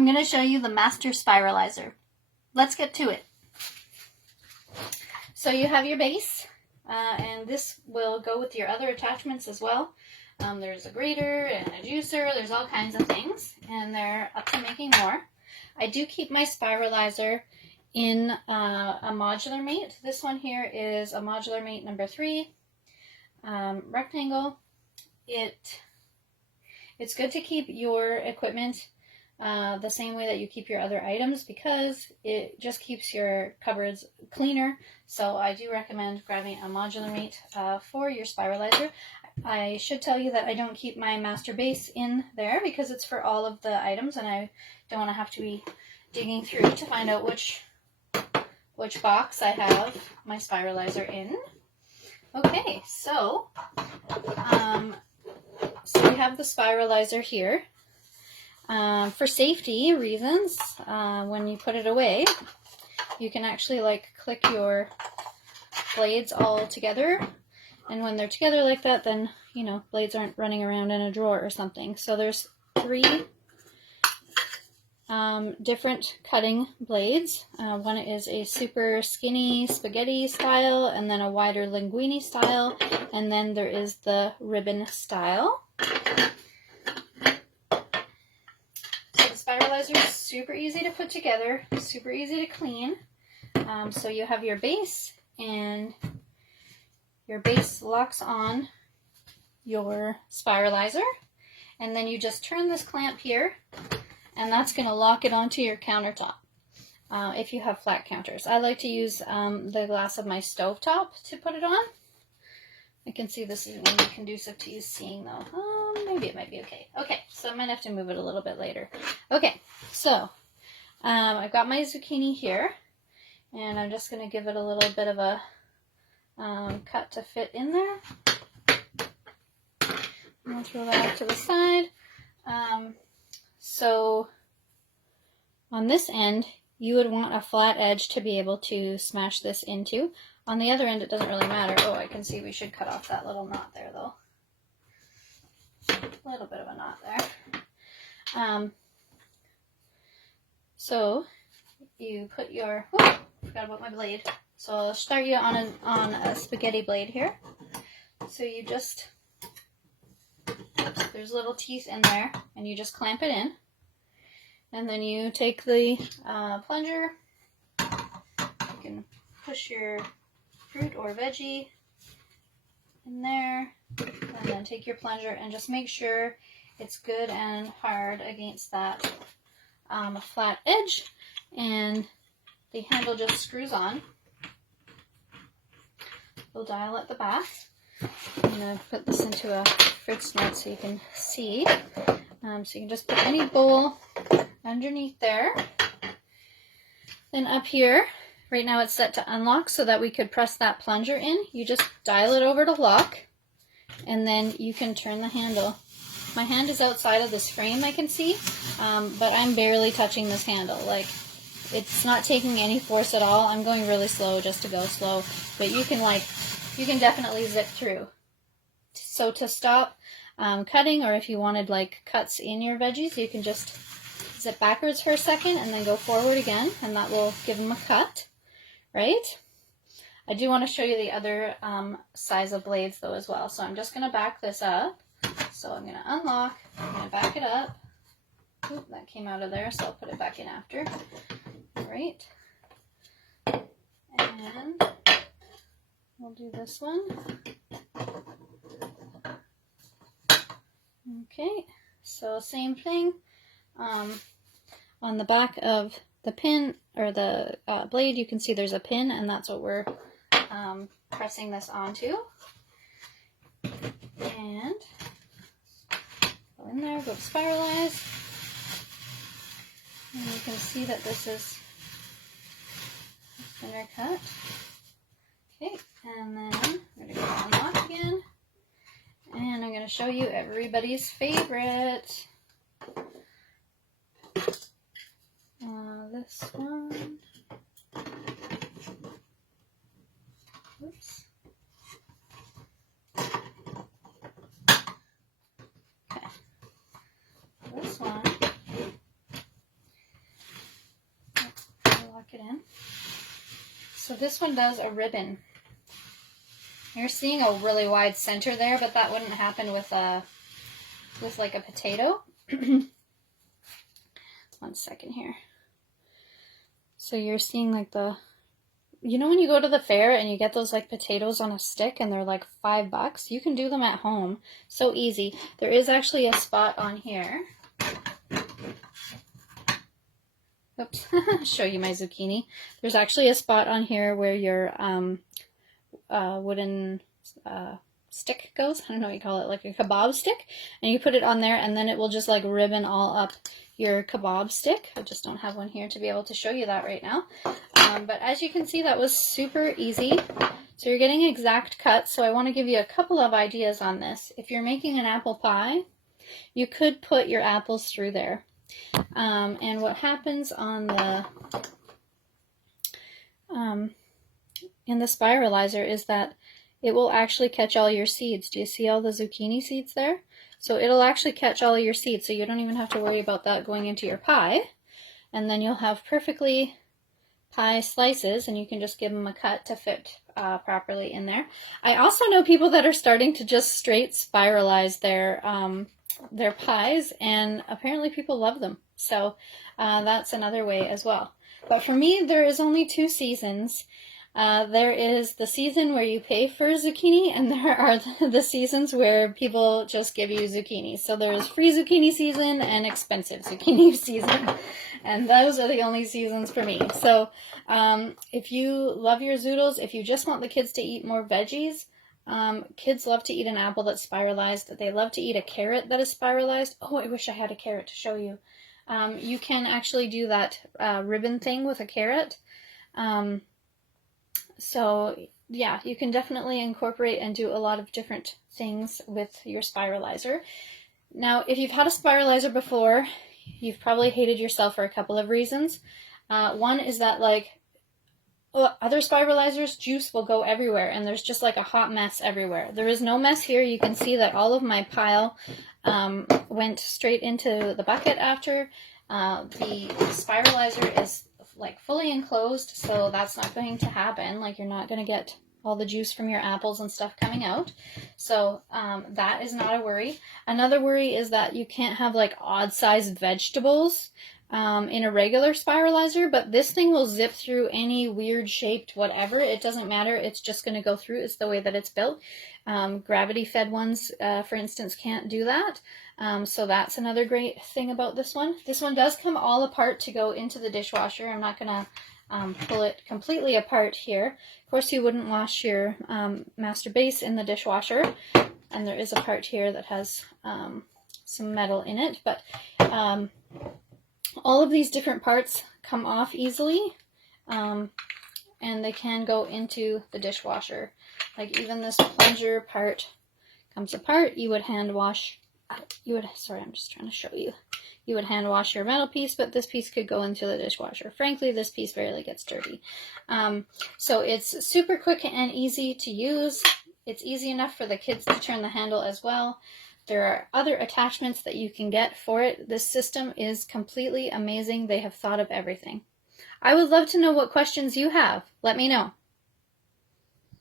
I'm going to show you the Master Spiralizer. Let's get to it. So you have your base, and this will go with your other attachments as well. There's a grater and a juicer, there's all kinds of things, and they're up to making more. I do keep my Spiralizer in a modular mate. This one here is a modular mate number 3, rectangle. It's good to keep your equipment the same way that you keep your other items, because it just keeps your cupboards cleaner. So I do recommend grabbing a modular mate for your Spiralizer. I should tell you that I don't keep my master base in there because it's for all of the items, and I don't want to have to be digging through to find out which box I have my Spiralizer in. Okay, so we have the Spiralizer here. For safety reasons, when you put it away, you can actually like click your blades all together, and when they're together like that, then you know blades aren't running around in a drawer or something. So there's 3 different cutting blades. One is a super skinny spaghetti style, and then a wider linguine style, and then there is the ribbon style. Spiralizer is super easy to put together, super easy to clean. So you have your base, and your base locks on your Spiralizer, and then you just turn this clamp here, and that's going to lock it onto your countertop if you have flat counters. I like to use the glass of my stovetop to put it on. I can see this isn't going to be conducive to you seeing though. Maybe it might be okay. Okay, so I might have to move it a little bit later. Okay, so I've got my zucchini here, and I'm just going to give it a little bit of a cut to fit in there. I'm going to throw that off to the side. So on this end, you would want a flat edge to be able to smash this into. On the other end, it doesn't really matter. Oh, I can see we should cut off that little knot there, though. A little bit of a knot there. So you put your, oh, forgot about my blade. So I'll start you on a spaghetti blade here. So you just, there's little teeth in there, and you just clamp it in. And then you take the plunger. You can push your fruit or veggie in there, and then take your plunger and just make sure it's good and hard against that flat edge, and the handle just screws on. We'll dial at the back. I'm going to put this into a fridge note so you can see. So you can just put any bowl underneath there. Then up here, right now it's set to unlock so that we could press that plunger in. You just dial it over to lock, and then you can turn the handle. My hand is outside of this frame, I can see, but I'm barely touching this handle. Like, it's not taking any force at all. I'm going really slow just to go slow, but you can definitely zip through. So to stop cutting, or if you wanted like cuts in your veggies, you can just zip backwards for a second and then go forward again, and that will give them a cut, right? I do want to show you the other size of blades though as well. So I'm just going to back this up. So I'm going to unlock, I'm going to back it up. Oop, that came out of there, so I'll put it back in after. All right. And we'll do this one. Okay, so same thing. On the back of the pin, or the blade, you can see there's a pin, and that's what we're pressing this onto. And go in there, go to spiralize. And you can see that this is a thinner cut. Okay, and then we're going to go unlock again. And I'm going to show you everybody's favorite. This one. Oops. Okay. This one So this one does a ribbon. You're seeing a really wide center there, but that wouldn't happen with like a potato. One second here. So you're seeing like you know when you go to the fair and you get those like potatoes on a stick and they're like $5? You can do them at home. So easy. There is actually a spot on here. Oops, show you my zucchini. There's actually a spot on here where your wooden stick goes. I don't know what you call it, like a kebab stick. And you put it on there and then it will just like ribbon all up your kebab stick. I just don't have one here to be able to show you that right now. But as you can see, that was super easy. So you're getting exact cuts. So I want to give you a couple of ideas on this. If you're making an apple pie, you could put your apples through there. And what happens on the in the spiralizer is that it will actually catch all your seeds. Do you see all the zucchini seeds there? So it'll actually catch all of your seeds, so you don't even have to worry about that going into your pie. And then you'll have perfectly pie slices, and you can just give them a cut to fit properly in there. I also know people that are starting to just straight spiralize their pies, and apparently people love them. So that's another way as well. But for me, there is only 2 seasons. There is the season where you pay for zucchini, and there are the seasons where people just give you zucchini. So there's free zucchini season and expensive zucchini season. And those are the only seasons for me. So if you love your zoodles, if you just want the kids to eat more veggies, kids love to eat an apple that's spiralized. They love to eat a carrot that is spiralized. Oh, I wish I had a carrot to show you. You can actually do that ribbon thing with a carrot. So yeah, you can definitely incorporate and do a lot of different things with your spiralizer. Now, if you've had a spiralizer before, you've probably hated yourself for a couple of reasons. One is that like other spiralizers, juice will go everywhere, and there's just like a hot mess everywhere. There is no mess here. You can see that all of my pile went straight into the bucket after. The spiralizer is like fully enclosed, so that's not going to happen. Like, you're not going to get all the juice from your apples and stuff coming out. So that is not a worry. Another worry is that you can't have like odd sized vegetables in a regular spiralizer, but this thing will zip through any weird shaped whatever. It doesn't matter. It's just going to go through. It's the way that it's built. Gravity fed ones, for instance, can't do that. So that's another great thing about this one. This one does come all apart to go into the dishwasher. I'm not going to pull it completely apart here. Of course, you wouldn't wash your master base in the dishwasher. And there is a part here that has some metal in it. But all of these different parts come off easily. And they can go into the dishwasher. Like even this plunger part comes apart. You would hand wash. Sorry, I'm just trying to show you. You would hand wash your metal piece, but this piece could go into the dishwasher. Frankly, this piece barely gets dirty. So it's super quick and easy to use. It's easy enough for the kids to turn the handle as well. There are other attachments that you can get for it. This system is completely amazing. They have thought of everything. I would love to know what questions you have. Let me know.